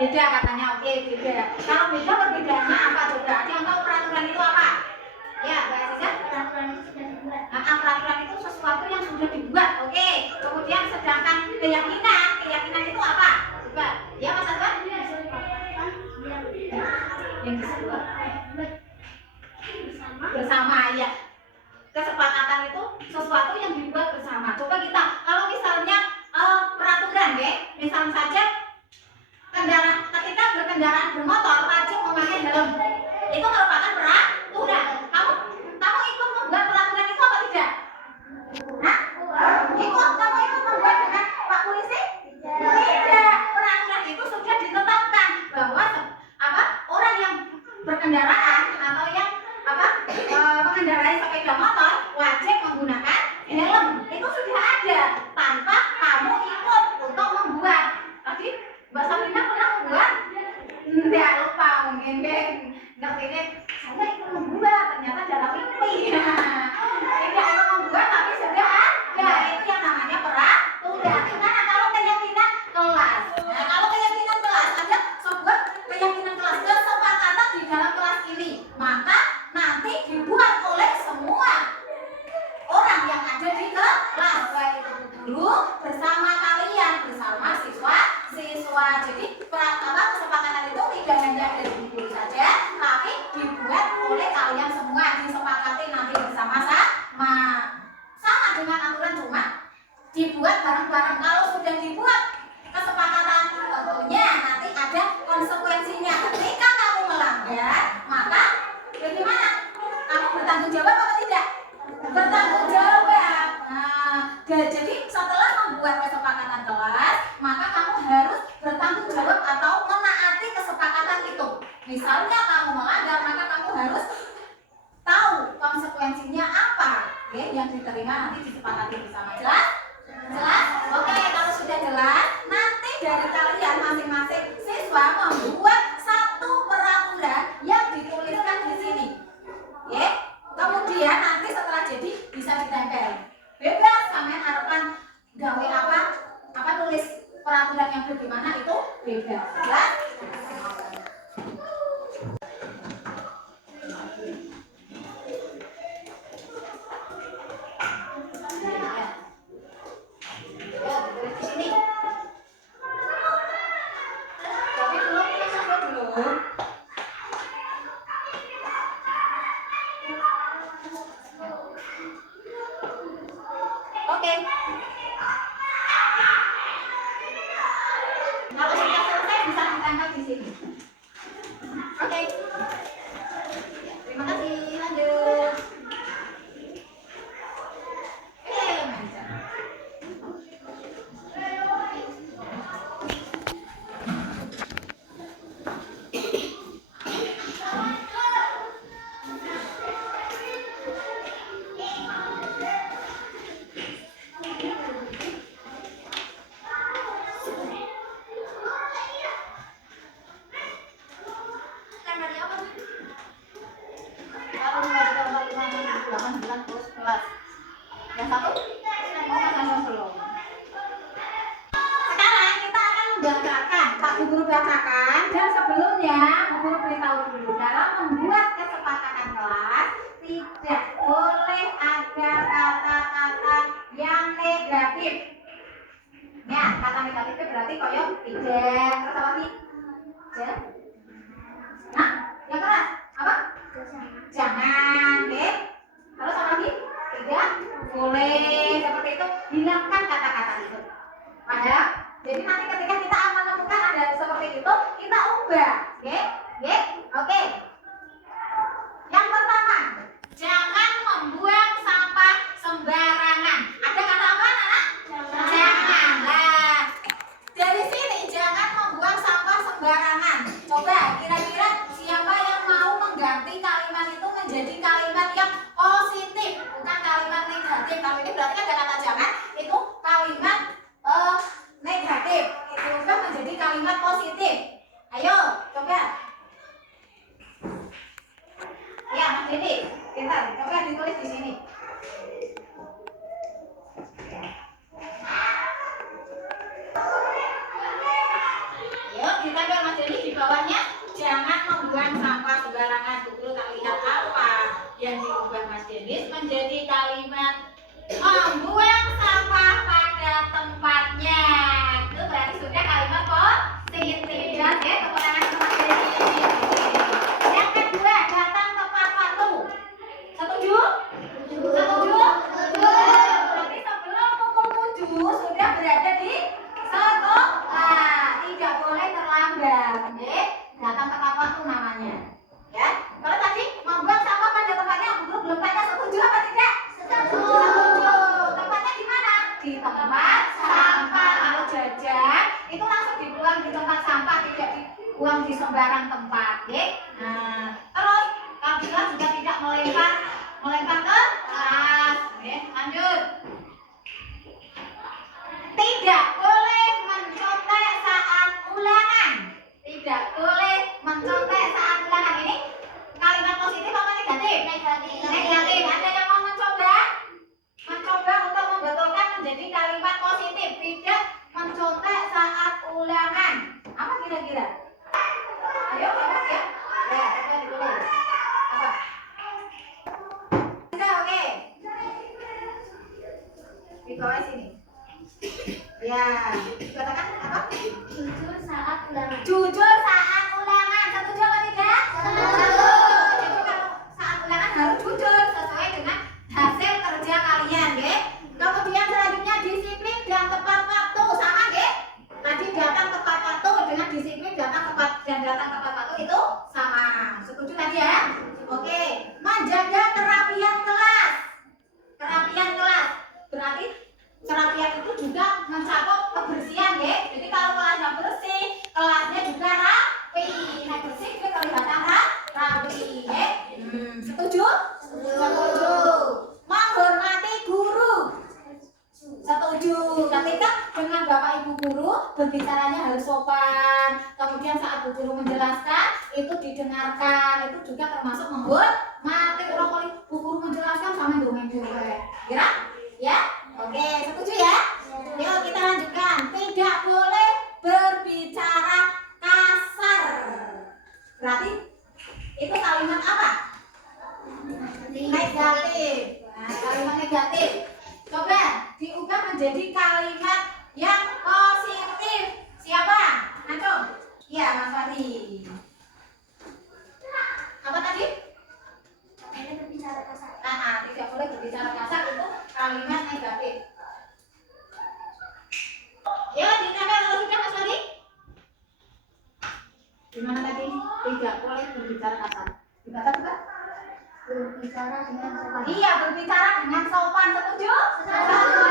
Beda katanya, oke beda. Kalau beda perbedaannya apa coba? Ada yang tahu peraturan itu apa? Ya, Mbak Aziza? Peraturan itu sesuatu yang sudah dibuat, oke. Kemudian sedangkan keyakinan itu apa? Coba, ya Mas Azwan? Yang disebut bersama, ya. Kesepakatan itu sesuatu yang dibuat bersama. Coba kita, kalau misalnya peraturan, ya, misalnya saja ketika berkendaraan bermotor wajib memakai helm. Itu merupakan peraturan. Kamu ikut membuat peraturan itu apa tidak? Hah? Kamu ikut membuat dengan Pak Polisi? Tidak. Peraturan itu sudah ditetapkan bahwa orang yang berkendaraan atau yang mengendarai sepeda motor wajib menggunakan helm. Itu sudah ada tanpa kamu ikut untuk membuat. Tadi Mbak Sabrina pernah membuat? Tidak, lupa mungkin ngerti ini. Saya ikut membuat, ternyata dalam mimpi. Tidak ikut membuat tapi sudah ada. Itu yang namanya peraturan. Nah, kalau keyakinan kelas. Nah, kalau keyakinan kelas ada sebuah keyakinan kelas, kesepakatan di dalam kelas ini. Maka nanti dibuat oleh semua orang yang ada di kelas, baik itu guru bersama kalian, bersama siswa. Jadi kesepakatan itu tidak hanya dari guru saja, tapi dibuat oleh kalian semua, disepakati nanti bersama-sama. Sama dengan aturan, cuma dibuat bareng-bareng. Kalau sudah dibuat kesepakatan, tentunya nanti ada konsekuensinya. Ketika kamu melanggar, maka bagaimana? Kamu bertanggung jawab atau tidak? Bertanggung jawab. Jadi setelah membuat kesepakatan kelas, maka kamu harus bertanggung jawab atau menaati kesepakatan itu. Misalnya kamu melanggar, maka kamu harus tahu konsekuensinya apa, ya, yang diterima nanti disepakati bersama. Jelas? Jelas? Oke, kalau sudah jelas, nanti dari kalian masing-masing siswa membuat satu peraturan yang dituliskan di sini. Ya. Kemudian nanti setelah jadi bisa ditempel. Bebas kalian harapan gawe apa tulis peraturan yang bagaimana itu bebas. Jelas? Oke. Kalau sudah selesai bisa ditangkap di sini. Oke. Terima kasih. Lanjut. Yang satu belum. Sekarang kita akan membacakan, Pak Guru bacakan, dan sebelumnya Guru beritahu dulu dalam membuat kesepakatan kelas tidak boleh ada kata-kata yang negatif. Ya, kata negatifnya berarti koyok tidak. Terus apa lagi? Nah, yang keras apa? Jangan, deh. Terus apa lagi? Tidak boleh, seperti itu. Hilangkan kata-kata itu. Paham? Jadi nanti ketika kita menemukan ada seperti itu, kita ubah. Oke. Yang pertama, jangan membuang sampah sembarangan. Ada kata apa, anak? Jangan. Nah, dari sini jangan membuang sampah sembarangan. Coba kira-kira siapa yang mau mengganti kalimat itu menjadi kalimat yang positif, bukan kalimat negatif. Kalau ini berarti kan ada kata jangan, itu kalimat negatif. Itu kan menjadi kalimat positif. Ayo, coba. tidak boleh mencontek saat ulangan. Tidak boleh mencontek saat ulangan. Ini kalimat positif apa negatif? Negatif. Ada yang mau mencoba? Mencoba untuk membetulkan menjadi kalimat positif. Tidak mencontek saat ulangan. Apa kira-kira? Ayo, jawab ya. Ya, coba ditulis. Apa? Sudah, oke. Di bawah sini. Ya, katakan apa? Jujur saat ulangan. Jujur saat ulangan. Setuju atau tidak? Setuju. Jadi kalau saat ulangan harus jujur sesuai dengan hasil kerja kalian, ya. Kemudian selanjutnya disiplin dan tepat waktu, sama, ya. Tadi datang tepat waktu dengan disiplin datang tepat waktu itu sama. Setuju tadi ya? Oke. Menjaga kerapian kelas. Kerapian kelas berarti kerapian itu juga mencakup kebersihan, ya. Jadi kalau kelasnya bersih, kelasnya juga rapi. Nah, bersih juga kelihatan rapi, ya. Setuju? Setuju. Menghormati guru. Setuju. Ketika dengan Bapak Ibu guru berbicaranya harus sopan. Kemudian saat Bu guru menjelaskan itu didengarkan. Itu juga termasuk menghormati. Kalau Bu guru menjelaskan sama dongeng juga. Kira? Ya? Oke, setuju ya? Yuk kita lanjutkan. Tidak boleh berbicara kasar. Berarti itu kalimat apa? Negatif. Nah, kalimat negatif. Coba diubah menjadi kalimat yang positif. Siapa? Antum? Iya, Mas Fadi. Apa tadi? Tidak berbicara kasar. Tidak boleh berbicara kasar, itu kalimat negatif. Ya, ditambah kalau sudah Mas Fadi. Gimana tadi? Tidak boleh berbicara kasar. Dibaca juga? Berbicara dengan sopan. Iya, berbicara dengan sopan. Setuju? Setuju.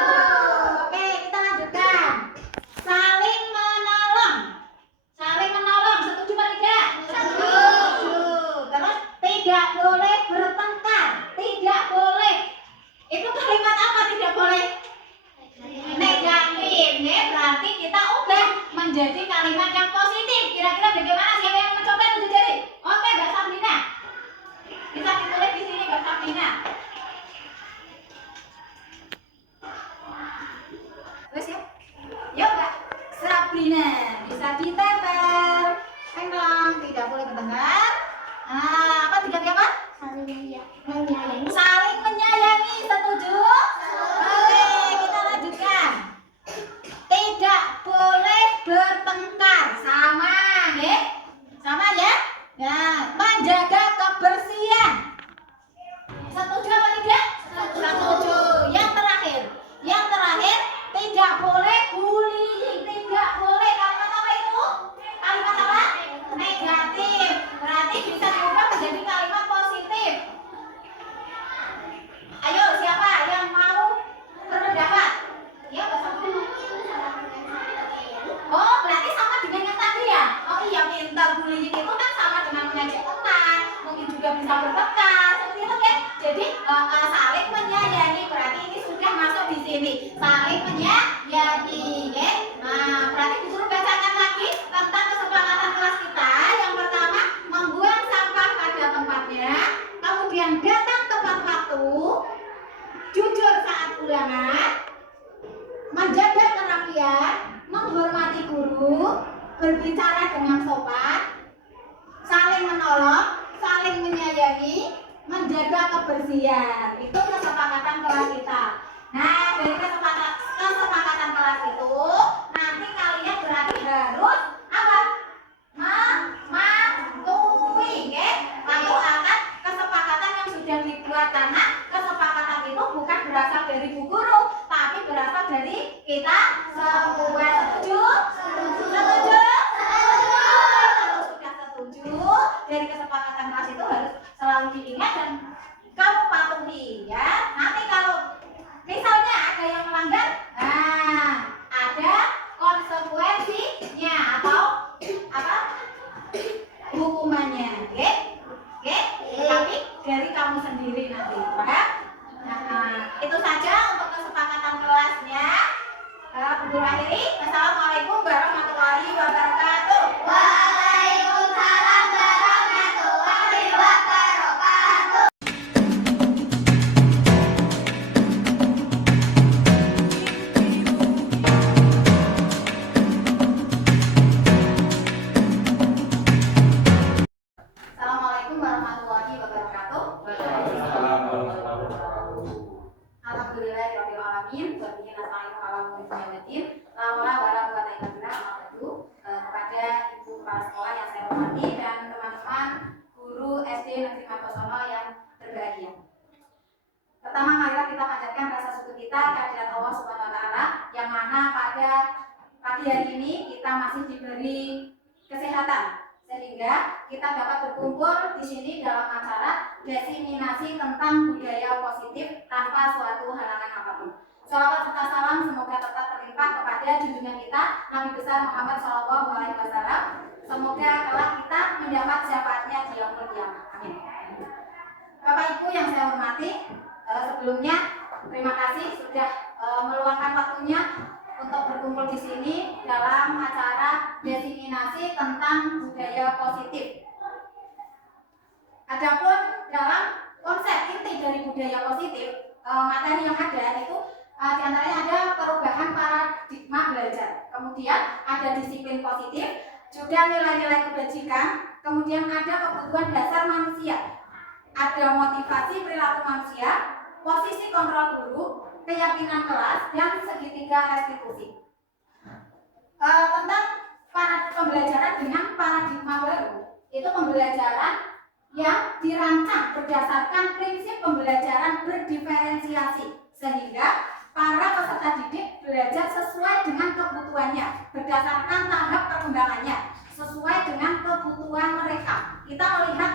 Oke, kita lanjutkan. Saling menolong. Saling menolong. Setuju apa tidak? Setuju. Terus tidak boleh bertengkar. Tidak boleh. Itu kalimat apa tidak boleh? Negatif. Ya, berarti kita ubah menjadi kalimat yang positif. Kira-kira bagaimana? Siapa yang mencoba tunjuk jari? Oke, Mbak Sabrina. Bisa ditulis di sini Mbak Sabrina. Terus ya? Yuk Mbak Sabrina, bisa ditempel. Tenggelam, tidak boleh bertengkar. Apa tiga apa? Saling menyayangi. Saling menyayangi, setuju? Oke, kita lanjutkan. Tidak boleh bertengkar, sama, ya? Sama ya? Nah, menjaga kebersihan. Setuju apa tidak? Setuju. Yang terakhir, tidak boleh bullying. Tidak boleh. Kalimat apa itu? Kalimat apa? Negatif. Berarti bisa diubah menjadi kalimat positif. Ayo, siapa yang mau berpendapat? Ya, oh, berarti sama dengan yang tadi ya? Oh iya, pintar. Bullying itu kan sama dengan mengajak teman, mungkin juga bisa bertengkar, seperti itu kan? Jadi saling menyayangi, berarti ini sudah masuk di sini. Saling menyayangi, ya? Nah, berarti disuruh bacakan lagi tentang kesepakatan kelas kita. Yang pertama, membuang sampah pada tempatnya, kemudian datang tepat waktu, jujur saat ulangan, menjaga kerapian, menghormati guru, berbicara dengan sopan, saling menolong, saling menyayangi, menjaga kebersihan. Itu kesepakatan kelas kita. Nah, dari kesepakatan kelas itu, nanti kalian berarti harus apa? Mematuhi, ya? Lalu akan kesepakatan yang sudah dibuat, karena kesepakatan itu bukan berasal dari bu guru, tapi berasal dari kita semua. Setuju? Setuju? Kalau sudah setuju, dari kesepakatan kelas itu harus selalu diingat dan kamu patuhi, ya. Nanti kalau Guru akhiri. Assalamualaikum warahmatullahi wabarakatuh. Waalaikumsalam warahmatullahi wabarakatuh. Assalamualaikum warahmatullahi wabarakatuh. Alhamdulillahirabbil alamin wa bihi nasta'inu ala umuri dunya waddin. La haula wala quwwata illa billah. Kepada ibu kepala sekolah yang saya hormati dan teman-teman guru SD Negeri Martosono yang berbahagia. Pertama, marilah kita panjatkan rasa syukur kita kehadirat Allah Subhanahu wa taala yang mana pada pagi hari ini kita masih diberi kesehatan sehingga kita dapat berkumpul di sini dalam acara diseminasi tentang budaya positif tanpa suatu halangan apapun. Salawat serta salam semoga tetap terlimpah kepada junjungan kita Nabi besar Muhammad SAW. Semoga kelak kita mendapat syafaatnya di yaumul qiyamah. Amin. Bapak Ibu yang saya hormati, sebelumnya terima kasih sudah meluangkan waktunya untuk berkumpul di sini dalam acara diseminasi tentang budaya positif. Adapun dalam konsep inti dari budaya positif, materi yang ada itu diantaranya ada perubahan paradigma belajar, kemudian ada disiplin positif, juga nilai-nilai kebajikan, kemudian ada kebutuhan dasar manusia, ada motivasi perilaku manusia, posisi kontrol guru, keyakinan kelas, dan segitiga restitusi. Tentang pembelajaran dengan paradigma baru, itu pembelajaran yang dirancang berdasarkan prinsip pembelajaran berdiferensiasi, sehingga para peserta didik belajar sesuai dengan kebutuhannya, berdasarkan tahap perkembangannya, sesuai dengan kebutuhan mereka. Kita melihat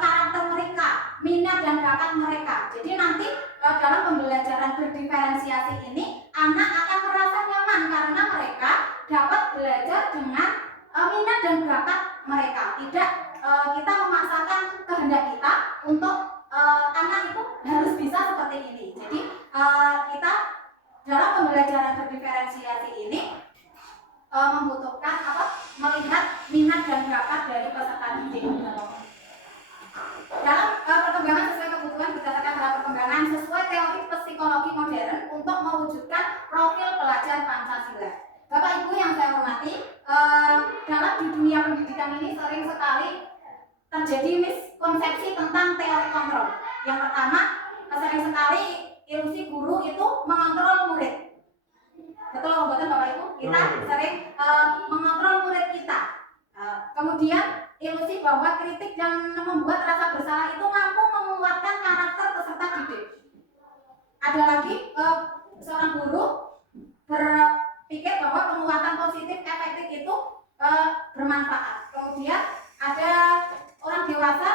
karakter mereka, minat dan bakat mereka. Jadi nanti dalam pembelajaran berdiferensiasi ini, anak akan merasa nyaman karena mereka dapat belajar dengan minat dan bakat mereka. Tidak kita memaksakan kehendak kita untuk anak itu harus bisa seperti ini. Jadi kita dalam pembelajaran berdiferensiasi ini membutuhkan melihat minat dan bakat dari peserta didik. Dalam perkembangan sesuai kebutuhan berdasarkan tahap perkembangan sesuai teori psikologi modern untuk mewujudkan profil pelajar Pancasila. Bapak Ibu yang saya hormati, dalam di dunia pendidikan ini sering sekali terjadi miskonsepsi tentang teori kontrol. Yang pertama, sering sekali ilusi guru itu mengontrol murid. Betul betul Bapak Ibu? Kita sering mengontrol murid kita. Kemudian ilusi bahwa kritik yang membuat rasa bersalah itu mampu menguatkan karakter peserta didik. Ada lagi seorang guru berpikir bahwa penguatan positif efektif itu bermanfaat. Kemudian ada orang dewasa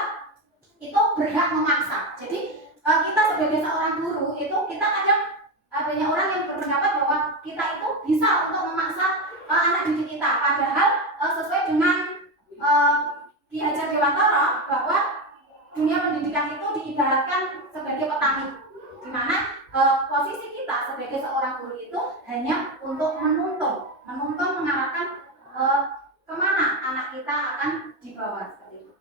itu berhak memaksa. Jadi kita sebagai seorang guru itu kita kadang banyak orang yang berpendapat bahwa kita itu bisa untuk memaksa anak didik kita, padahal sesuai dengan Ki Hajar Dewantara bahwa dunia pendidikan itu diibaratkan sebagai petani, di mana posisi kita sebagai seorang guru itu hanya untuk menuntun mengarahkan kemana anak kita akan dibawa seperti itu.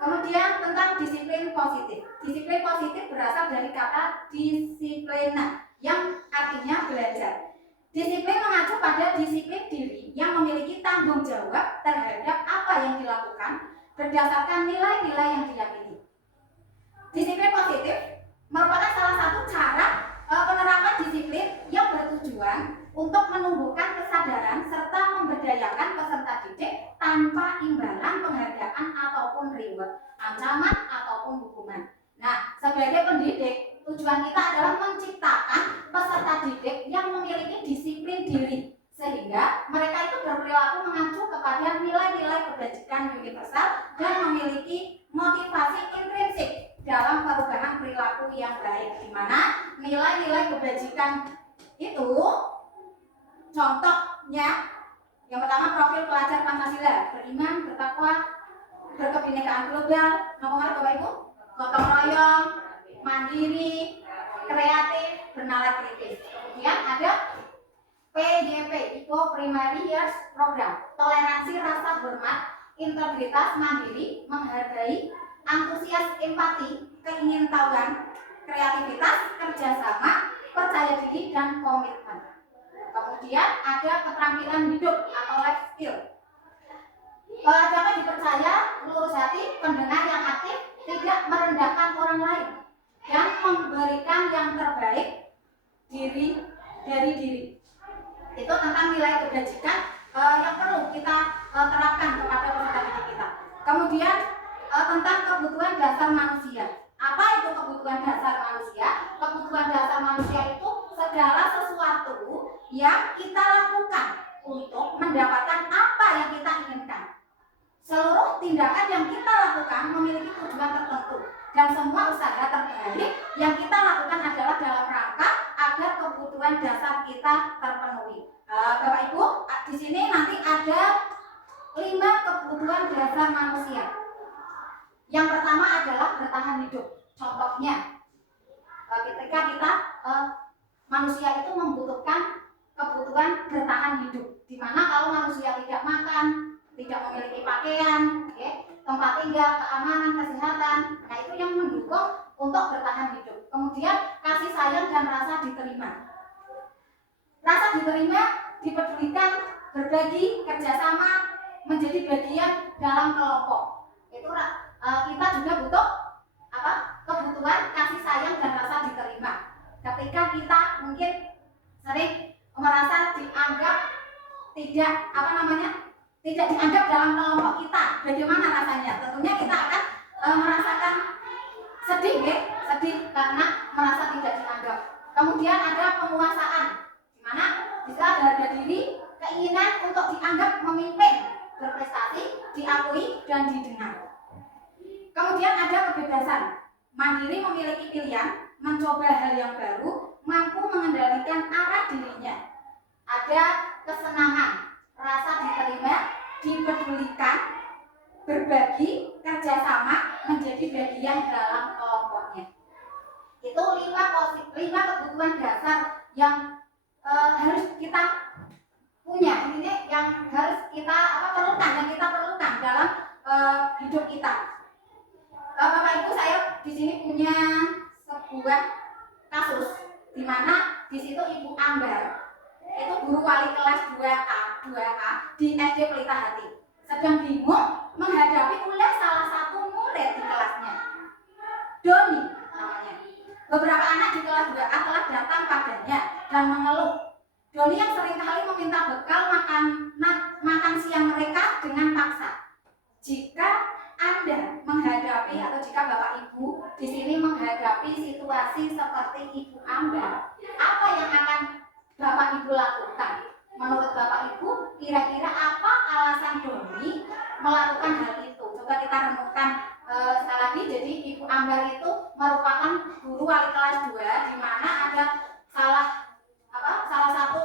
Kemudian tentang disiplin positif. Disiplin positif berasal dari kata disiplina yang artinya belajar. Disiplin mengacu pada disiplin diri yang memiliki tanggung jawab terhadap apa yang dilakukan berdasarkan nilai-nilai yang diyakini. Disiplin positif merupakan salah satu cara penerapan disiplin yang bertujuan untuk menumbuhkan kesadaran serta memberdayakan peserta didik tanpa imbalan penghargaan ataupun reward, ancaman ataupun hukuman. Nah, sebagai pendidik, tujuan kita adalah menciptakan peserta didik yang memiliki disiplin diri, sehingga mereka itu berperilaku mengacu kepada nilai-nilai kebajikan universal dan memiliki motivasi intrinsik dalam perubahan perilaku yang baik, di mana nilai-nilai kebajikan itu contohnya yang pertama profil pelajar Pancasila, beriman, bertakwa, berkebinekaan global, nomor Bapak Ibu, gotong royong, mandiri, kreatif, bernalar kritis. Kemudian ada PYP, Equal Primary Years Program. Toleransi, rasa hormat, integritas, mandiri, menghargai, antusias, empati, keingintahuan, kreativitas, kerjasama, percaya diri, dan komitmen. Kemudian ada keterampilan hidup atau life skill. Dapat dipercaya, lurus hati, pendengar yang aktif, tidak merendahkan orang lain, dan memberikan yang terbaik dari diri. Itu tentang nilai kebajikan yang perlu kita terapkan kepada peserta didik kita. Kemudian tentang kebutuhan dasar manusia. Apa itu kebutuhan dasar manusia? Kebutuhan dasar manusia itu segala sesuatu yang kita lakukan untuk mendapatkan apa yang kita inginkan. Seluruh tindakan yang kita lakukan memiliki tujuan tertentu, dan semua usaha terbaik yang kita lakukan adalah dalam rangka agar kebutuhan dasar kita terpenuhi. Bapak Ibu, di sini nanti ada 5 kebutuhan dasar manusia. Yang pertama adalah bertahan hidup. Contohnya, ketika kita manusia itu membutuhkan kebutuhan bertahan hidup, di mana kalau manusia tidak makan, tidak memiliki pakaian, tempat tinggal, keamanan, kesehatan, nah itu yang mendukung untuk bertahan hidup. Kemudian kasih sayang dan rasa diterima. Rasa diterima, dipedulikan, berbagi, kerjasama, menjadi bagian dalam kelompok. Itu kita juga butuh kebutuhan kasih sayang dan rasa diterima. Ketika kita mungkin sering merasa dianggap tidak dianggap dalam kelompok kita, bagaimana rasanya? Tentunya kita akan merasakan sedih karena merasa tidak dianggap. Kemudian ada penguasaan, di mana bisa ada harga diri, keinginan untuk dianggap memimpin, berprestasi, diakui, dan didengar. Kemudian ada kebebasan, mandiri, memiliki pilihan, mencoba hal yang baru, mampu mengendalikan arah dirinya. Ada kesenangan, rasa diterima, dipedulikan, berbagi, kerjasama, menjadi bagian dalam kelompoknya. Itu 5 kebutuhan dasar yang harus kita punya, ini yang harus kita perlukan dalam hidup kita. Bapak Ibu, saya di sini punya sebuah kasus di mana di situ Ibu Ambar itu guru wali kelas 2A di SD Pelita Hati, sedang bingung menghadapi oleh salah satu murid di kelasnya, Doni namanya. Beberapa anak di kelas 2A telah datang padanya dan mengeluh. Doni yang seringkali meminta bekal makan siang mereka dengan paksa. Jika Anda menghadapi atau jika Bapak Ibu di sini menghadapi situasi seperti Ibu Ambar, apa yang akan Bapak Ibu lakukan? Menurut Bapak Ibu, kira-kira apa alasan Doni melakukan hal itu? Coba kita renungkan sekali lagi. Jadi Ibu Ambar itu merupakan guru wali kelas 2, di mana ada salah satu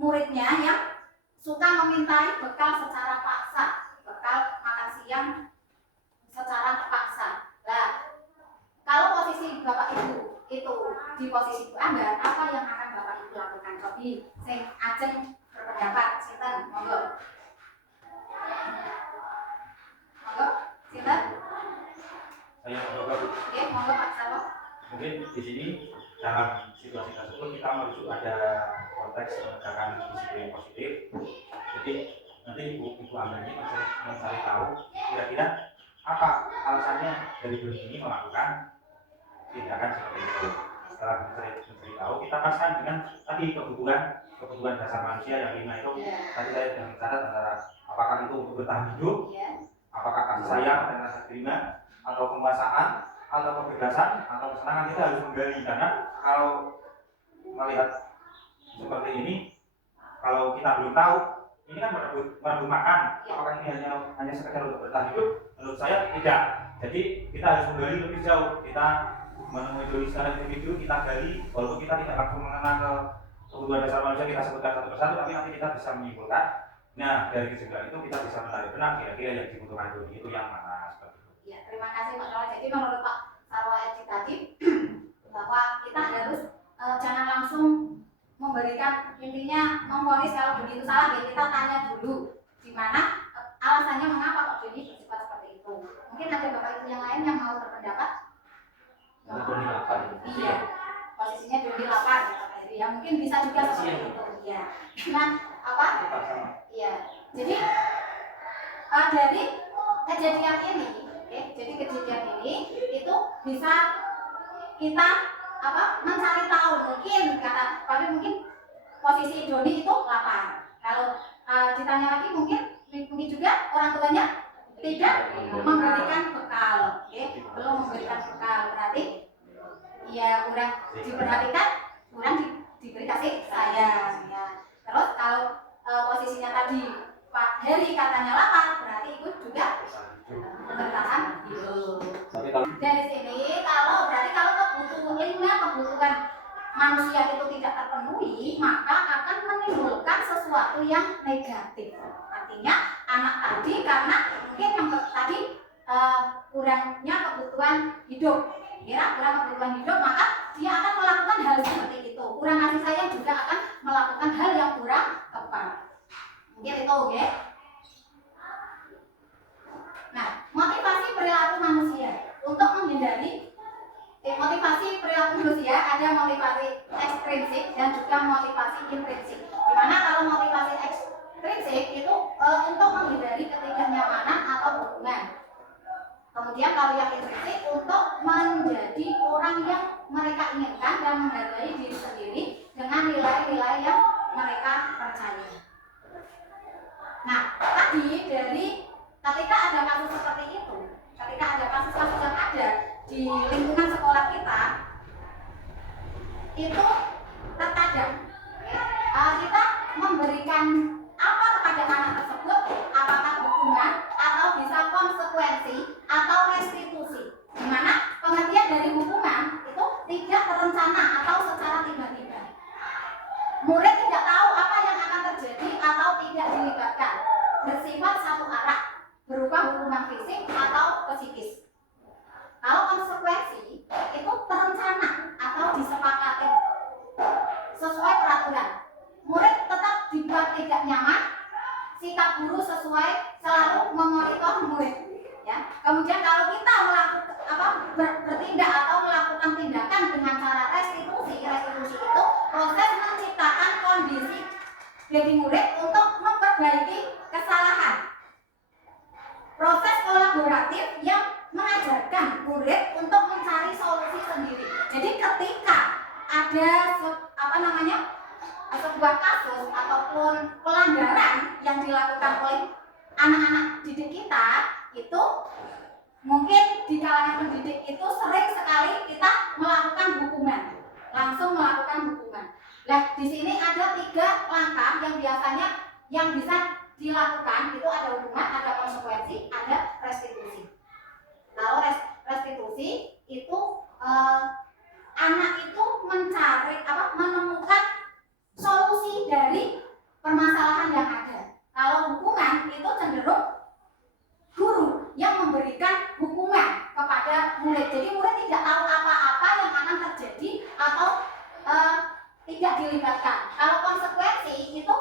muridnya yang suka memintai bekal secara paksa, bekal makan siang secara paksa. Nah, kalau posisi Bapak Ibu itu di posisi Ibu Ambar, apa yang akan Bapak Ibu lakukan? Cobi sing ajeng berpendapat, sinten? Monggo, sinten? Saya mencoba. Oke, monggo Pak Sarwo. Mungkin di sini dalam situasi tersebut kita merujuk ada konteks penegakan disiplin positif. Jadi nanti Ibu Ambar ini mencari tahu kira-kira apa alasannya dari guru ini melakukan tindakan seperti itu. Setelah mencari tahu, kita pasang dengan tadi kebutuhan dasar manusia yang 5 itu. Tadi saya sudah mencatat antara apakah itu untuk bertahan hidup, apakah kasih sayang dan rasa terima, atau penguasaan, atau kebebasan, atau kesenangan. Kita harus menggali, karena kalau melihat seperti ini, kalau kita belum tahu ini kan merebut makan, apakah ini hanya sekedar untuk bertahan hidup? Menurut saya tidak. Jadi kita harus menggali lebih jauh. Kita menemui dulu secara individu, kita gali, walaupun kita tidak langsung mengenal ke kebutuhan dasar manusia, kita sebutkan satu persatu, tapi nanti kita bisa menyimpulkan. Nah, dari kesimpulan itu kita bisa menarik benar kira-kira yang dibutuhkan itu yang mana, seperti itu. Ya, terima kasih Pak Sarwo. Jadi menurut Pak Sarwo tadi bahwa kita harus jangan langsung memberikan, intinya memvonis kalau begitu salah ya kita tanya dulu di mana alasannya mengapa kok Doni bersifat seperti itu. Mungkin ada bapak ibu yang lain yang mau berpendapat. Karena Doni lapar. Iya, posisinya Doni lapar ya Pak Heri ya, mungkin bisa juga seperti itu ya. Nah apa? Iya, jadi dari kejadian ini, jadi kejadian ini itu bisa kita mencari tahu, mungkin kata Pak Heri mungkin posisi Doni itu lapar. Kalau ditanya lagi mungkin juga orang tuanya tidak memberikan bekal, belum memberikan bekal, berarti ya kurang diperhatikan, kurang diberi kasih sayang ya. Terus kalau posisinya tadi Pak Heri katanya lapar, berarti ikut juga bertahan hidup. Dari sini berarti kalau kebutuhan manusia itu tidak terpenuhi, maka akan menimbulkan sesuatu yang negatif. Artinya anak tadi karena mungkin yang tadi kurangnya kebutuhan hidup, kurang kebutuhan hidup, maka dia akan melakukan hal seperti itu. Kurang kasih sayang juga akan melakukan hal yang kurang tepat. Mungkin itu, ya. Nah, motivasi perilaku manusia untuk menghindari motivasi perilaku manusia ada motivasi ekstrinsik dan juga motivasi intrinsik. Dimana kalau motivasi ekstrinsik itu untuk menghindari ketidaknyamanan atau hubungan. Kemudian kalau yang intrinsik untuk menjadi orang yang mereka inginkan dan menghargai diri sendiri dengan nilai-nilai yang mereka percaya. Nah, tadi dari ketika ada kasus seperti itu, ketika ada kasus-kasus yang ada di lingkungan sekolah kita, itu terkadang kita memberikan apa kepada anak tersebut, apakah hukuman atau bisa konsekuensi atau restitusi. Dimana pengertian dari hukuman itu tidak terencana atau secara tiba-tiba. Murid tidak tahu apa yang akan terjadi atau tidak dilibatkan, bersifat satu arah, berupa hukuman fisik atau psikis. Kalau konsekuensi itu terencana atau disepakati sesuai peraturan. Murid tetap dibuat tidak nyaman, sikap guru sesuai selalu memonitor murid. Ya. Kemudian kalau kita bertindak atau melakukan tindakan dengan cara restitusi itu proses menciptakan kondisi bagi murid untuk memperbaiki kesalahan. Proses kolaboratif yang mengajarkan murid untuk mencari solusi sendiri. Jadi ketika ada sebuah kasus ataupun pelanggaran yang dilakukan oleh anak-anak didik kita, itu mungkin di kalangan pendidik itu sering sekali kita melakukan hukuman, langsung melakukan hukuman. Nah, di sini ada 3 langkah yang biasanya yang bisa dilakukan, itu ada hukuman, ada konsekuensi, ada restitusi. Kalau restitusi itu anak itu menemukan solusi dari permasalahan yang ada. Kalau hukuman itu cenderung guru yang memberikan hukuman kepada murid. Jadi murid tidak tahu apa-apa yang akan terjadi atau tidak dilibatkan. Kalau konsekuensi itu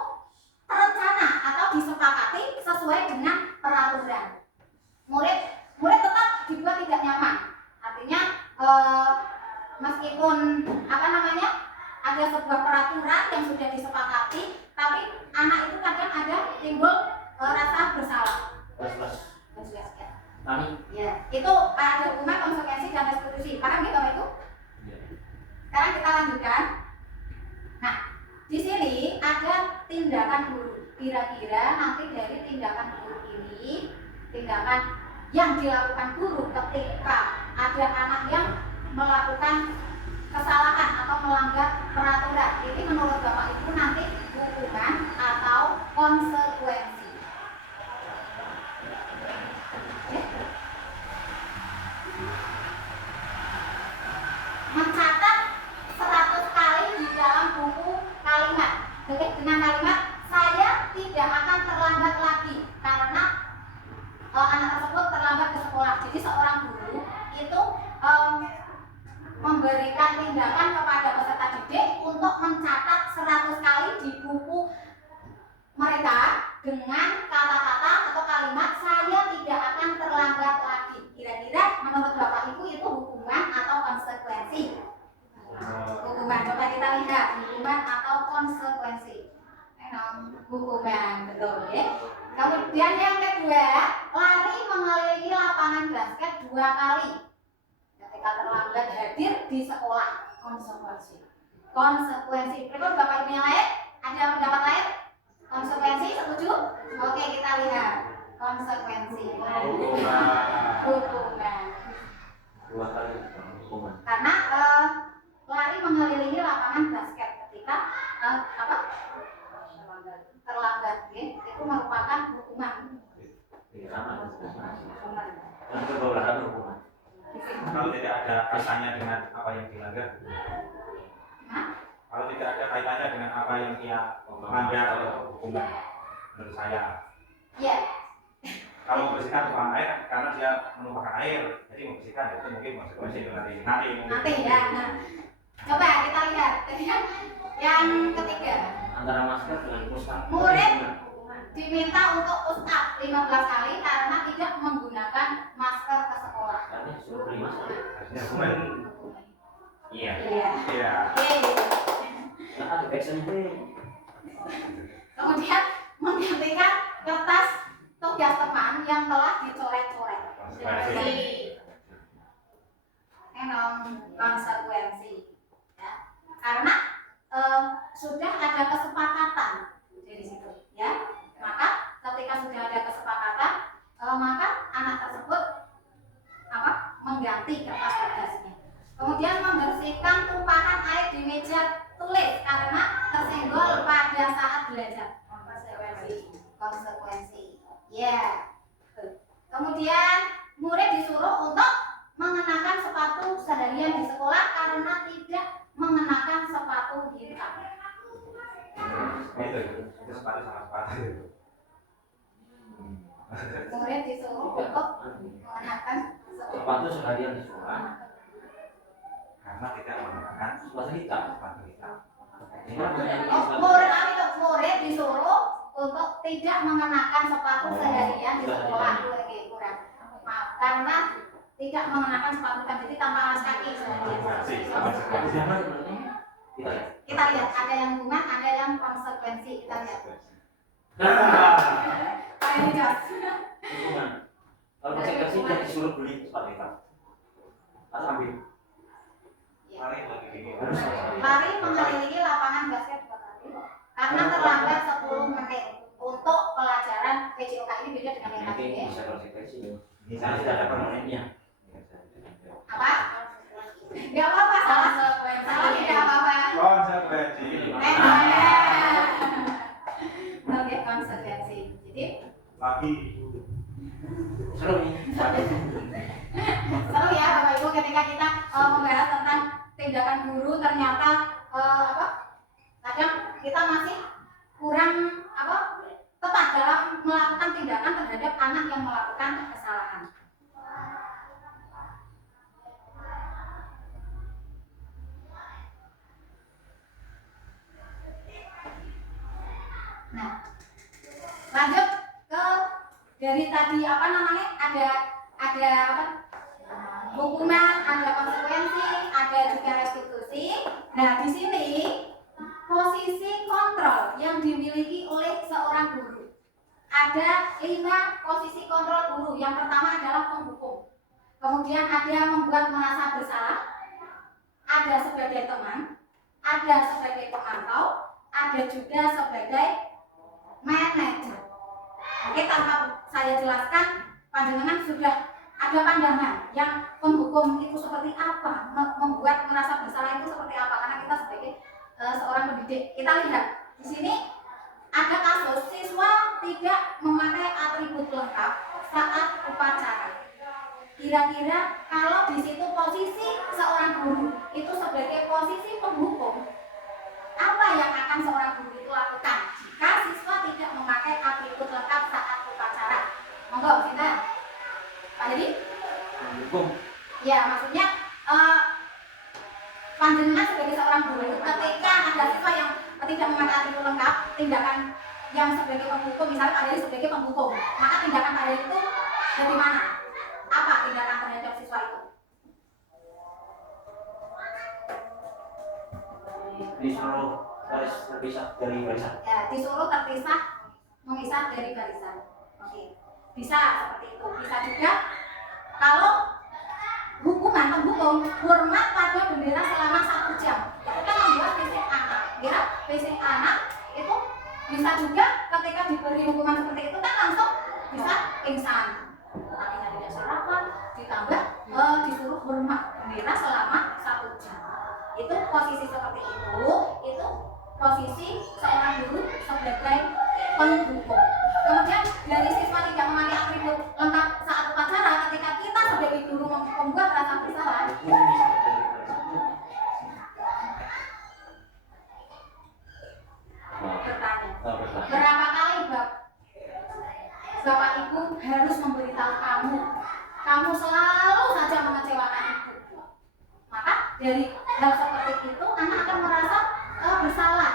terencana atau disepakati sesuai dengan peraturan. Murid tetap dibuat tidak nyaman. Artinya meskipun ada sebuah peraturan yang sudah disepakati, tapi anak itu kadang ada timbul rasa bersalah. Ya, itu ada hukuman, konsekuensi dan restitusi. Paham gitu Bapak Ibu? Sekarang kita lanjutkan. Nah, di sini ada tindakan guru. Kira-kira nanti dari tindakan guru ini, tindakan yang dilakukan guru ketika ada anak yang melakukan kesalahan atau melanggar peraturan, ini menurut Bapak Ibu nanti hukuman atau konsekuensi. Mencatat 100 kali di dalam buku kalimat dengan kalimat saya tidak akan terlambat lagi karena anak tersebut terlambat ke sekolah. Jadi seorang guru itu memberikan tindakan kepada peserta didik untuk dengan kata-kata atau kalimat saya tidak akan terlambat lagi. Kira-kira menurut Bapak Ibu itu hukuman atau konsekuensi? Hukuman. Coba kita lihat hukuman atau konsekuensi. Hukuman, betul ya. Kemudian yang kedua, lari mengelilingi lapangan basket 2 kali. Ketika terlambat hadir di sekolah, konsekuensi. Konsekuensi. Berikut Bapak Ibu yang lain, ada pendapat lain? Konsekuensi, setuju? Oke, kita lihat konsekuensi. Hukuman. 2 kali hukuman. Karena lari mengelilingi lapangan basket ketika terlambat, ya, itu merupakan hukuman. Sama. Yang kedua hukuman. Kalau tidak ada kaitannya dengan apa yang dilanggar. Kalau tidak ada kaitannya dengan apa yang dia melanggar atau hukuman, menurut saya. Iya. Kalau membersihkan tumpahan air karena dia menumpahkan air, jadi membersihkan itu mungkin konsekuensi nanti. Nanti ya. Nah, coba kita lihat yang ketiga. Antara masker dengan push-up. Murid diminta untuk push up 15 kali karena tidak menggunakan masker ke sekolah. Karena suruh beli masker. Harusnya hukuman. Iya. Iya. Iya. Nah, ada action ini. Kemudian menggantikan kertas tugas teman yang telah dicoret-coret. Konsekuensi. Konsekuensi. Ya. Karena sudah ada kesepakatan di situ, ya. Maka ketika sudah ada kesepakatan, maka anak tersebut mengganti kertas tugasnya. Kemudian membersihkan tumpahan air di meja tulis karena tersenggol pada saat belajar. Konsekuensi. Ya. Kemudian murid disuruh untuk mengenakan sepatu seharian di sekolah karena tidak mengenakan sepatu hitam. Itu sepatu sama sepatu. Murid disuruh untuk mengenakan Sepatu seharian di sekolah. Karena tidak menggunakan Sepatu hitam. sepatu hitam. murid disuruh untuk tidak mengenakan sepatu seharian di sekolah. Kurang. Maaf, karena tidak mengenakan sepatu hitam, jadi tanpa alas kaki seharian. Kita lihat ada yang hukuman, ada yang konsekuensi. Kita lihat. Ini jelas. Hukuman. Kalau konsekuensi dia disuruh beli sepatu hitam. Atau ambil. Lari mengelilingi lapangan basket 2 kali karena terlambat 10 menit untuk pelajaran PJOK. Ini beda dengan yang tadi ya. Bisa konsekuensi. Misalnya Tidak ada permanennya. Apa? Gak apa-apa, salah tidak apa-apa. Konsekuensi. Oke, konsekuensi. Jadi Lagi. Seru nih. seru ya Bapak Ibu ketika kita membahas tentang tindakan guru, ternyata kadang kita masih kurang tepat dalam melakukan tindakan terhadap anak yang melakukan kesalahan. Nah, lanjut ke dari tadi ada hukuman, ada konsekuensi, ada juga restitusi. Nah, di sini posisi kontrol yang dimiliki oleh seorang guru. Ada 5 posisi kontrol guru. Yang pertama adalah penghukum. Kemudian ada membuat merasa bersalah, ada sebagai teman, ada sebagai pemantau, ada juga sebagai manajer. Oke, tanpa saya jelaskan, panjenengan sudah ada pandangan yang penghukum itu seperti apa, membuat merasa bersalah itu seperti apa, karena kita sebagai seorang pendidik. Kita lihat di sini ada kasus siswa tidak memakai atribut lengkap saat upacara. Kira-kira kalau di situ posisi seorang guru itu sebagai posisi penghukum, apa yang akan seorang guru itu lakukan jika siswa tidak memakai atribut lengkap saat upacara? Monggo, Sinta. Pak Jadi? Menghukum. Ya, maksudnya panjenengan sebagai seorang guru ketika ada siswa yang tidak memakai atribut lengkap, tindakan yang sebagai penghukum, misalnya Pak Heri sebagai penghukum, maka tindakan Pak Heri itu dari mana? Apa tindakan terhadap siswa itu? Disuruh garis terpisah dari barisan. Ya, disuruh memisah dari barisan. Oke, bisa seperti itu. Bisa juga kalau hukuman penghukum hormat pada bendera selama 1 jam. Itu kan membuat fisik anak. Ya, fisik anak itu bisa juga ketika diberi hukuman seperti itu kan langsung bisa pingsan. Artinya tidak sarapan, ditambah disuruh hormat bendera selama 1 jam. Itu posisi seperti itu posisi seorang guru sebagai penghukum. Kemudian dari siswa tidak memakai atribut lengkap saat upacara, ketika kita sebagai guru membuat rasa bersalah, bertanya, berapa kali Bapak Ibu harus memberitahu kamu selalu saja mengecewakan Ibu. Maka dari hal seperti itu anak akan merasa bersalah.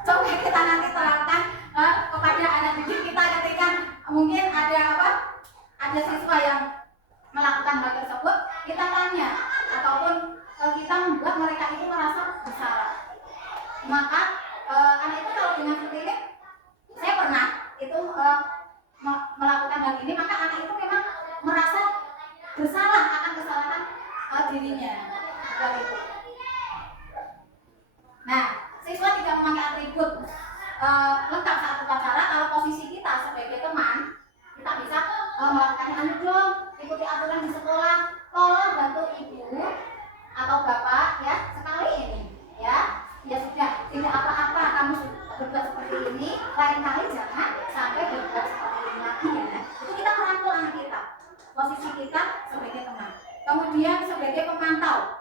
Coba kita nanti terapkan kepada anak didik kita ketika mungkin ada siswa yang melakukan hal tersebut, kita tanya ataupun kita membuat mereka itu merasa bersalah. Maka anak itu kalau dengan seperti ini, saya pernah itu melakukan hal ini, maka anak itu memang merasa bersalah akan kesalahan dirinya. Itu. Nah, siswa tidak memakai atribut lengkap saat upacara. Kalau posisi kita sebagai teman, kita bisa melakukan anu dong, ikuti aturan di sekolah, tolong bantu ibu atau bapak ya sekali ini, ya sudah, tidak apa-apa kamu berbuat seperti ini, lain kali jangan sampai berbuat seperti ini lagi ya. Itu kita merangkul anak kita, posisi kita sebagai teman. Kemudian sebagai pemantau,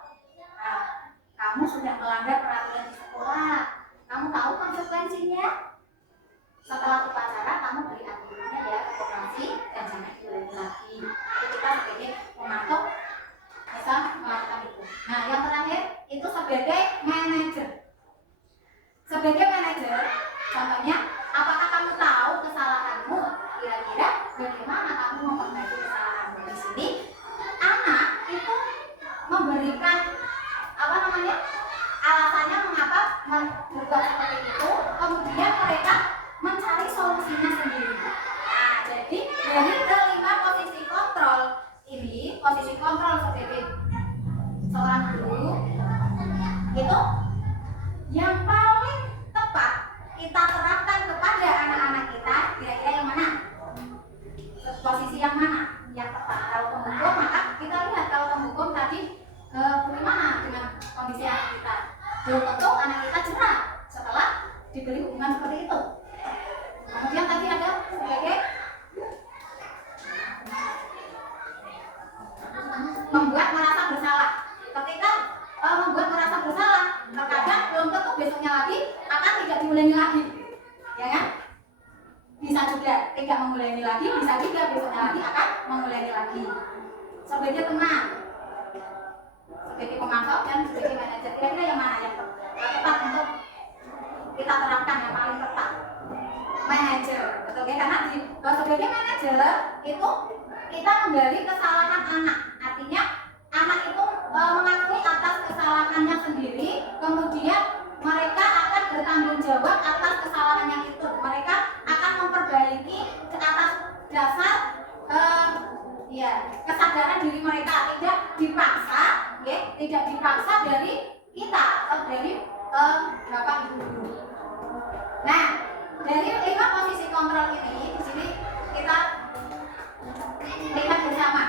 nah, kamu sudah melanggar peraturan di sekolah, kamu tahu konsekuensinya. Setelah upacara kamu beri aturannya ya ke koperasi dan jangan diulangi lagi. Itu kita sebagai pemantau bisa melakukan itu. Nah, yang terakhir itu sebagai manajer. Sebagai manajer, contohnya, apakah kamu tahu kesalahanmu? Kira-kira bagaimana kamu memperbaiki kesalahanmu? Di sini anak itu memberikan alasannya mengapa berbuat seperti itu, kemudian mereka mencari solusinya sendiri. Nah, jadi dari kelima posisi kontrol ini, posisi kontrol sebagai seorang guru itu yang paling tepat kita terapkan kepada anak-anak kita, kira-kira yang mana? Posisi yang mana yang tepat? Kalau penghukum, maka kita lihat kalau penghukum tadi bagaimana dengan kondisi anak kita. Belum tentu anak kita cerah setelah diberi hukuman seperti itu. Kemudian tadi ada sebagai membuat merasa bersalah. Ketika membuat merasa bersalah, terkadang belum tentu besoknya lagi akan tidak diulangi lagi, ya kan? Bisa juga tidak mengulangi lagi, bisa juga besoknya lagi akan mengulangi lagi. Sebagai teman, sebagai pemantau dan sebagai manajer, kira-kira yang mana yang tepat untuk kita terapkan, yang paling tepat? Manajer, betul ya? Karena sebagai manajer itu kita menggali kesalahan anak, artinya anak itu mengakui atas kesalahannya sendiri, kemudian mereka akan bertanggung jawab atas kesalahannya itu. Mereka akan memperbaiki atas dasar kesadaran diri mereka, tidak dipaksa, ya, tidak dipaksa dari kita atau dari bapak ibu guru. Nah, dari 5 posisi kontrol ini, di sini kita lihat bersama.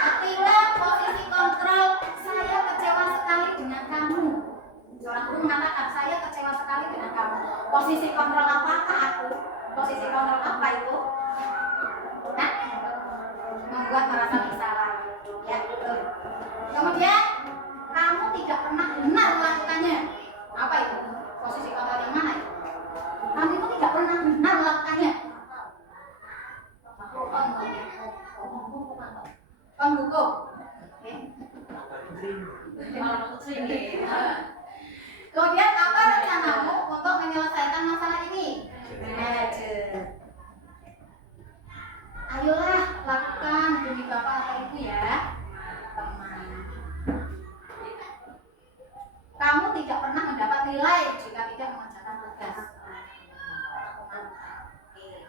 Ketika posisi kontrol, saya kecewa sekali dengan kamu. Seorang guru mengatakan, saya kecewa sekali dengan kamu. Posisi kontrol apakah aku? Posisi kontrol apa itu? Nah, membuat merasa bersalah. Ya, betul. Kemudian, kamu tidak pernah benar melakukannya. Apa itu? Posisi kontrol yang mana itu? Kamu itu tidak pernah benar melakukannya. Penghukum. Kemudian apa Belajar. Ayolah lakukan demi bapak atau ibu ya, teman. Kamu tidak pernah mendapat nilai jika tidak mengerjakan tugas.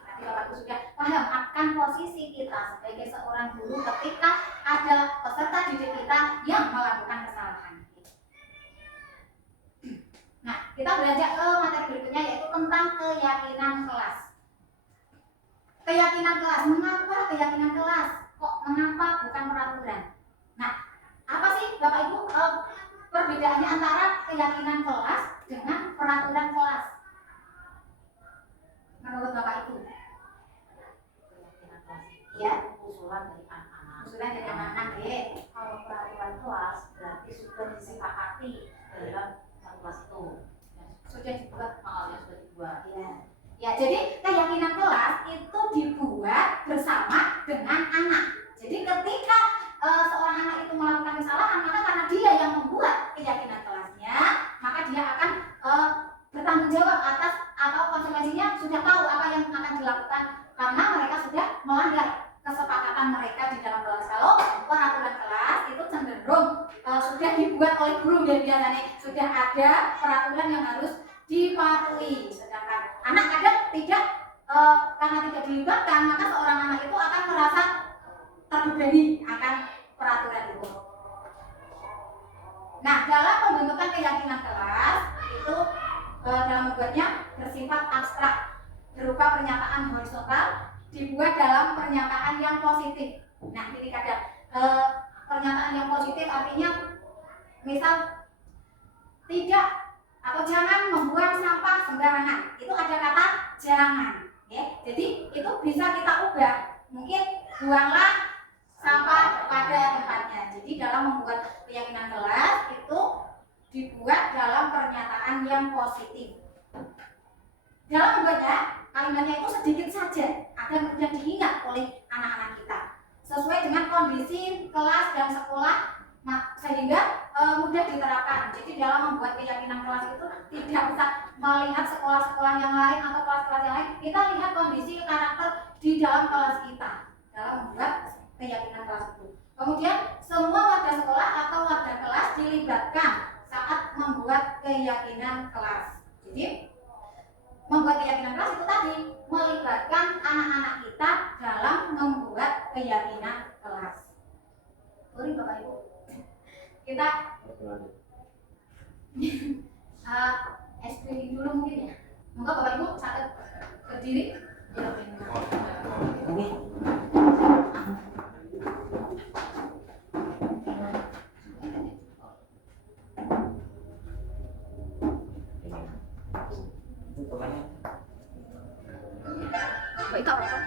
Nanti bapak ibu sudah paham akan posisi kita sebagai seorang guru ketika ada peserta didik kita yang melakukan kesalahan. Nah, kita beranjak ke materi berikutnya yaitu tentang keyakinan kelas. Keyakinan kelas, mengapa keyakinan kelas? Kok mengapa bukan peraturan? Nah, apa sih Bapak Ibu perbedaannya antara keyakinan kelas dengan peraturan kelas? Menurut Bapak Ibu? Keyakinan kelas Ya, usulan dari anak-anak. usulan dari anak-anak ya. Kalau peraturan kelas berarti sudah disepakati dalam satu kelas itu. Sudah dibuat. Yang sudah dibuat. Ya. Ya, jadi keyakinan kelas itu dibuat bersama dengan anak. Jadi ketika seorang anak itu melakukan kesalahan, maka karena dia yang membuat keyakinan kelasnya, maka dia akan bertanggung jawab atas atau konsekuensinya sudah tahu apa yang akan dilakukan karena mereka sudah melanggar kesepakatan mereka di dalam kelas. Kalau peraturan kelas itu cenderung sudah dibuat oleh guru ya biasanya sudah ada peraturan yang harus dipatuhi, sedangkan anak kadang tidak karena tidak dilibatkan, maka seorang anak itu akan merasa terbebani akan peraturan itu. Nah, dalam pembentukan keyakinan kelas itu dalam membuatnya bersifat abstrak berupa pernyataan horizontal dibuat dalam pernyataan yang positif. Nah, ini kadang pernyataan yang positif artinya misal tidak atau jangan membuang sampah sembarangan. Itu ada kata jangan, ya. Jadi itu bisa kita ubah. Mungkin buanglah sampah pada tempatnya. Jadi dalam membuat keyakinan kelas itu dibuat dalam pernyataan yang positif. Dalam membuatnya kalimatnya itu sedikit saja agar mudah diingat oleh anak-anak kita. Sesuai dengan kondisi kelas dan sekolah sehingga mudah diterapkan. Jadi dalam membuat keyakinan kelas itu tidak bisa melihat sekolah-sekolah yang lain atau kelas-kelas yang lain. Kita lihat kondisi karakter di dalam kelas kita dalam membuat keyakinan kelas itu. Kemudian semua warga sekolah atau warga kelas dilibatkan saat membuat keyakinan kelas. Jadi membuat keyakinan kelas itu tadi melibatkan anak-anak kita dalam membuat keyakinan kelas. Boleh Bapak Ibu? Kita SPI dulu mungkin ya. Moga Bapak Ibu saat berdiri. Baik tak apa?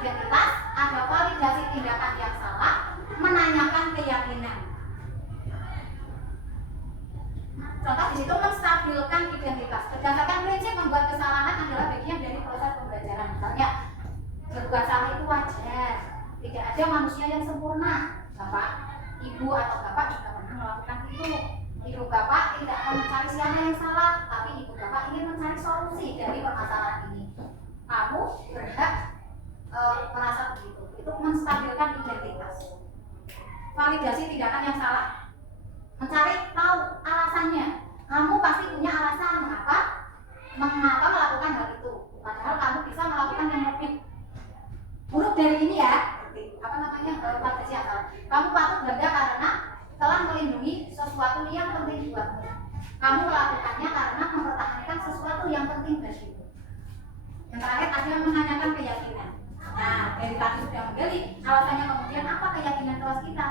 identitas, ada validasi tindakan yang salah, menanyakan keyakinan. Contoh di situ menstabilkan identitas. Berdasarkan prinsip membuat kesalahan adalah bagian dari proses pembelajaran. Misalnya berbuat salah itu wajar. Tidak ada manusia yang sempurna. Bapak, ibu atau bapak juga pernah melakukan itu. Ibu bapak tidak mencari siapa yang salah, tapi ibu bapak ingin mencari solusi dari permasalahan ini. Kamu berhak merasa begitu. Itu menstabilkan identitas. Validasi tindakan yang salah. Mencari tahu alasannya. Kamu pasti punya alasan mengapa melakukan hal itu. Padahal kamu bisa melakukan yang lebih buruk dari ini ya. Apa namanya? Validasi yang salah. Kamu patut bangga karena telah melindungi sesuatu yang penting buatmu. Kamu melakukannya karena mempertahankan sesuatu yang penting bagimu. Yang terakhir ada yang menanyakan keyakinan. Nah, dari tadi sudah menggali alasannya, kemudian apa keyakinan kelas kita?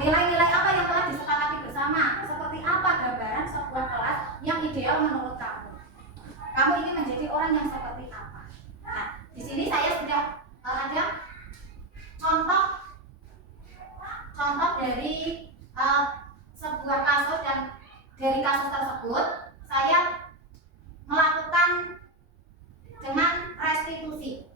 Nilai-nilai apa yang telah disepakati bersama? Seperti apa gambaran sebuah kelas yang ideal menurut kamu? Kamu ingin menjadi orang yang seperti apa? Nah, di sini saya sudah ada contoh dari sebuah kasus, dan dari kasus tersebut saya melakukan dengan restitusi.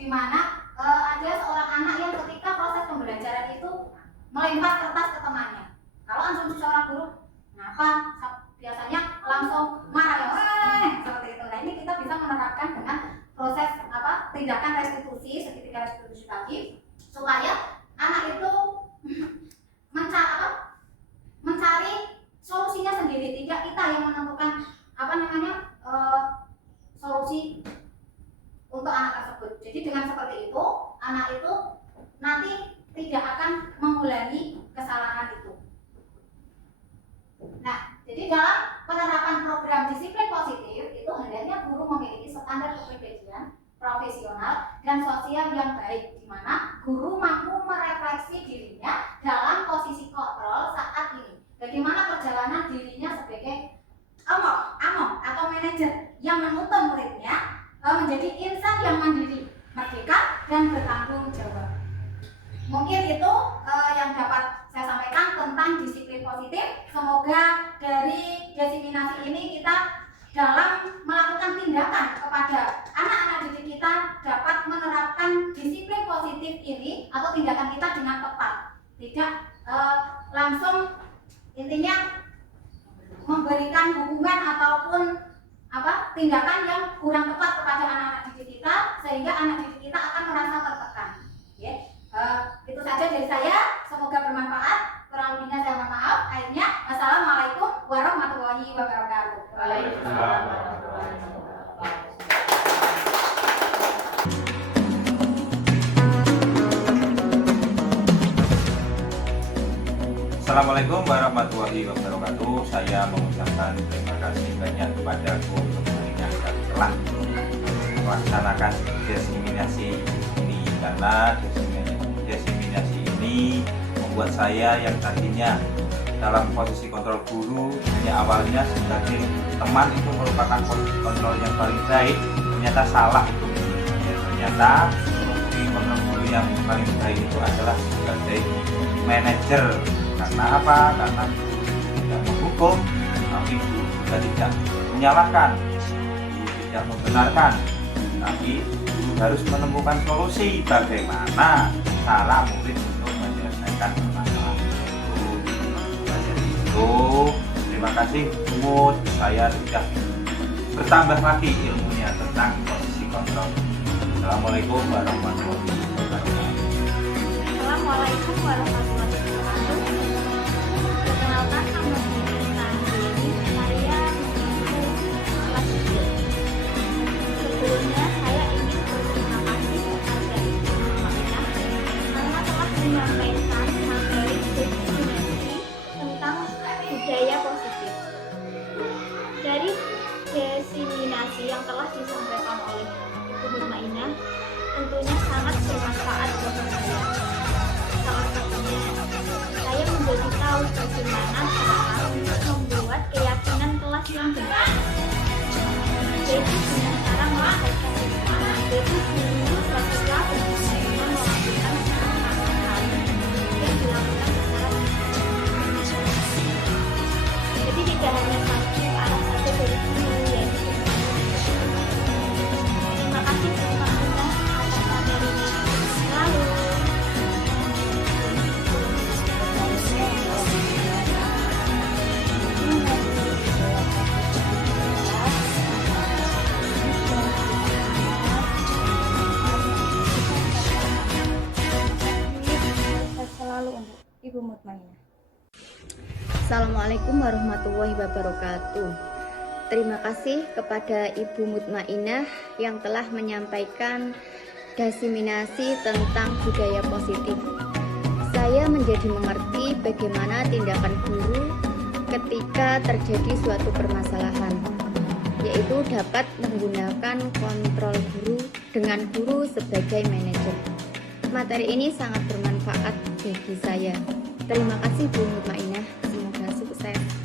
Di mana ada seorang anak yang ketika proses pembelajaran itu melempar kertas ke temannya. Kalau asumsi seorang guru, kenapa? Biasanya langsung marah ya, seperti itu. Nah, ini kita bisa menerapkan dengan proses tindakan restitusi, segitiga restitusi tadi, supaya anak itu mencari solusinya sendiri, tidak kita yang menentukan solusi untuk anak tersebut. Jadi dengan seperti itu, anak itu nanti tidak akan mengulangi kesalahan itu. Nah, jadi dalam penerapan program disiplin positif itu hendaknya guru memiliki standar kepribadian, profesional, dan sosial yang baik, di mana guru mampu merefleksi dirinya dalam posisi kontrol saat ini. Bagaimana perjalanan dirinya sebagai among atau manajer yang menuntun muridnya menjadi insan yang mandiri, merdeka, dan bertanggung jawab. Mungkin itu yang dapat saya sampaikan tentang disiplin positif. Semoga dari desiminasi ini kita dalam melakukan tindakan kepada anak-anak didik kita dapat menerapkan disiplin positif ini atau tindakan kita dengan tepat. Tidak langsung intinya memberikan hukuman ataupun tindakan yang kurang tepat sehingga anak didik kita akan merasa tertekan. Ya. Itu saja dari saya, semoga bermanfaat. Kurang lebihnya saya mohon maaf. Akhirnya, wassalamualaikum warahmatullahi wabarakatuh. Waalaikumsalam warahmatullahi wabarakatuh. Assalamualaikum warahmatullahi wabarakatuh. Saya mengucapkan terima kasih banyak kepada guru yang telah melaksanakan diseminasi ini, karena diseminasi ini membuat saya yang tadinya dalam posisi kontrol guru hanya awalnya sebagai teman itu merupakan posisi kontrol yang paling baik, ternyata salah itu. Ternyata posisi kontrol guru yang paling baik itu adalah sebagai manajer. Karena apa? Karena guru tidak menghukum, tapi guru juga tidak menyalahkan, guru tidak membenarkan, tapi guru harus menemukan solusi bagaimana cara murid untuk menyelesaikan permasalahan itu. Jadi itu, terima kasih Umut, saya sudah bertambah lagi ilmunya tentang posisi kontrol. Assalamualaikum warahmatullahi wabarakatuh. Assalamualaikum warahmatullahi wabarakatuh. Perkenalkan, nama saya kelas 3. Sebelumnya saya ingin berterima kasih kepada Ibu Aminah karena telah menyampaikan materi definisi tentang budaya positif. Dari diseminasi yang telah disampaikan oleh Ibu Mutmainah tentunya sangat bermanfaat bagi saya. Salah satunya, saya menjadi tahu bagaimana cara untuk membuat keyakinan kelas yang benar, yaitu dengan cara melakukan hikmah, yaitu guru ketika benar-benar melakukan hal yang dilakukan secara jadi tidak hanya satu arah saja dari guru, yaitu terima kasih teman-teman atas materinya. Lalu selalu untuk Ibu Mutmainah. Assalamualaikum warahmatullahi wabarakatuh. Terima kasih kepada Ibu Mutmainah yang telah menyampaikan diseminasi tentang budaya positif. Saya menjadi mengerti bagaimana tindakan guru ketika terjadi suatu permasalahan, yaitu dapat menggunakan kontrol guru dengan guru sebagai manajer. Materi ini sangat bermanfaat bagi saya. Terima kasih Bu Mutmainah, semoga sukses.